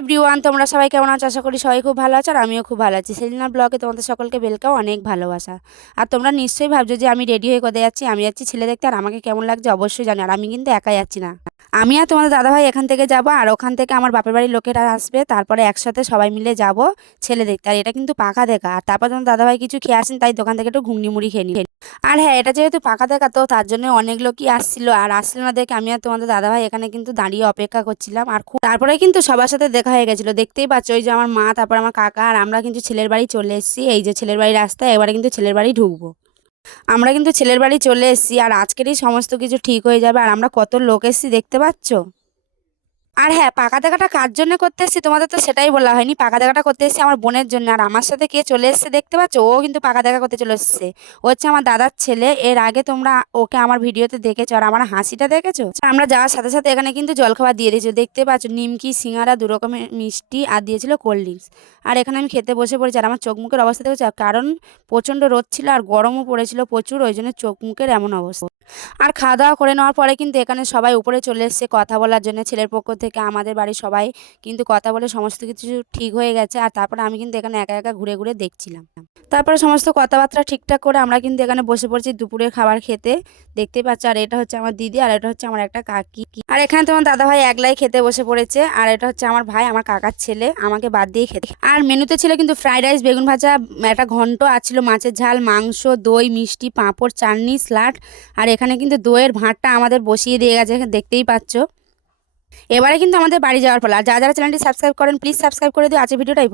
Everyone তোমরা সবাই কেমন আছো? আশা করি সবাই খুব ভালো আছো আর আমিও খুব ভালো আছি। সেলিনা ব্লগে তোমাদের সকলকে বেলকাও অনেক ভালোবাসা। আর তোমরা নিশ্চয়ই ভাবছ যে আমি রেডি হয়ে কোথায় যাচ্ছি? আমি যাচ্ছি ছেলে দেখতে, আর আমাকে কেমন লাগছে অবশ্যই জানি, আর আমি কিন্তু একা যাচ্ছি না। আমি আর তোমাদের দাদাভাই এখান থেকে যাব, আর ওখান থেকে আমার বাপের বাড়ির লোকেরা আসবে, তারপরে একসাথে সবাই মিলে যাব ছেলে দেখতে। আর এটা কিন্তু পাকা দেখা, আর তারপর তোমার দাদাভাই কিছু খেয়ে আসেন, তাই দোকান থেকে একটু ঘুগনি মুড়ি খেয়ে নিই আর হ্যাঁ এটা যেহেতু পাকা দেখা, তো তার জন্য অনেক লোকই আসছিল, আর আসছিল না দেখে আমি আর তোমাদের দাদাভাই এখানে কিন্তু দাঁড়িয়ে অপেক্ষা করছিলাম, আর খুব তারপরে কিন্তু সবার সাথে দেখা হয়ে গেছিল। দেখতেই পাচ্ছ, ওই যে আমার মা, তারপর আমার কাকা, আর আমরা কিন্তু ছেলের বাড়ি চলে এসেছি। এই যে ছেলের বাড়ির রাস্তায়, এবারে কিন্তু ছেলের বাড়ি ঢুকবো। আমরা কিন্তু ছেলের বাড়ি চলে এসেছি আর আজকেরই সমস্ত কিছু ঠিক হয়ে যাবে। আর আমরা কত লোক এসেছি দেখতে পাচ্ছ? আর হ্যাঁ পাকা দেখাটা কার জন্য করতে এসেছি? তোমাদের তো সেটাই বলা হয়নি। পাকা দেখাটা করতে এসেছি আমার বোনের জন্য। আর আমার সাথে কে চলে এসেছে দেখতে পাচ্ছ? ও কিন্তু পাকা দেখা করতে চলে এসেছে। ও হচ্ছে আমার দাদার ছেলে। এর আগে তোমরা ওকে আমার ভিডিওতে দেখেছ আর আমার হাসিটা দেখেছ? আমরা যাওয়ার সাথে সাথে এখানে কিন্তু জলখাবার দিয়ে দিয়েছ দেখতে পাচ্ছ, নিমকি, সিঙ্গারা, দু রকমের মিষ্টি আর দিয়েছিল কোল্ড ড্রিঙ্কস আর এখানে আমি খেতে বসে পড়েছি আর আমার চোখ মুখের অবস্থা দেখেছ? কারণ প্রচণ্ড রোদ ছিল আর গরমও পড়েছিল প্রচুর। ওই জন্য চোখ মুখের এমন অবস্থা। আর খাওয়া দাওয়া করে নেওয়ার পরে কিন্তু এখানে সবাই উপরে চলে এসছে কথা বলার জন্য। ছেলের পক্ষ থেকে আমাদের বাড়ির সবাই কিন্তু কথা বলে সমস্ত কিছু ঠিক হয়ে গেছে। আর তারপরে আমি কিন্তু এখানে একা একা ঘুরে ঘুরে দেখছিলাম। তারপরে সমস্ত কথাবার্তা ঠিকঠাক করে আমরা কিন্তু এখানে বসে পড়ছি দুপুরের খাবার খেতে। দেখতে পাচ্ছি, আর এটা হচ্ছে আমার দিদি, আর এটা হচ্ছে আমার একটা কাকি। আর এখানে তোমার দাদা ভাই একলাই খেতে বসে পড়েছে, আর এটা হচ্ছে আমার ভাই, আমার কাকার ছেলে, আমাকে বাদ দিয়ে খেতে। আর মেনুতে ছিল কিন্তু ফ্রাইড রাইস, বেগুন ভাজা, একটা ঘন্ট, আর ছিল মাছের ঝাল, মাংস, দই, মিষ্টি, পাঁপড়, চাটনি স্লাড আর এখানে কিন্তু দইয়ের ভাঁড়টা আমাদের বসিয়ে দিয়ে গেছে, দেখতেই পাচ্ছ। এবারে কিন্তু আমাদের বাড়ি যাওয়ার ফলে আর যারা যারা চ্যানেলটি সাবস্ক্রাইব করেন প্লিজ সাবস্ক্রাইব করে দিও। আজকের ভিডিওটাই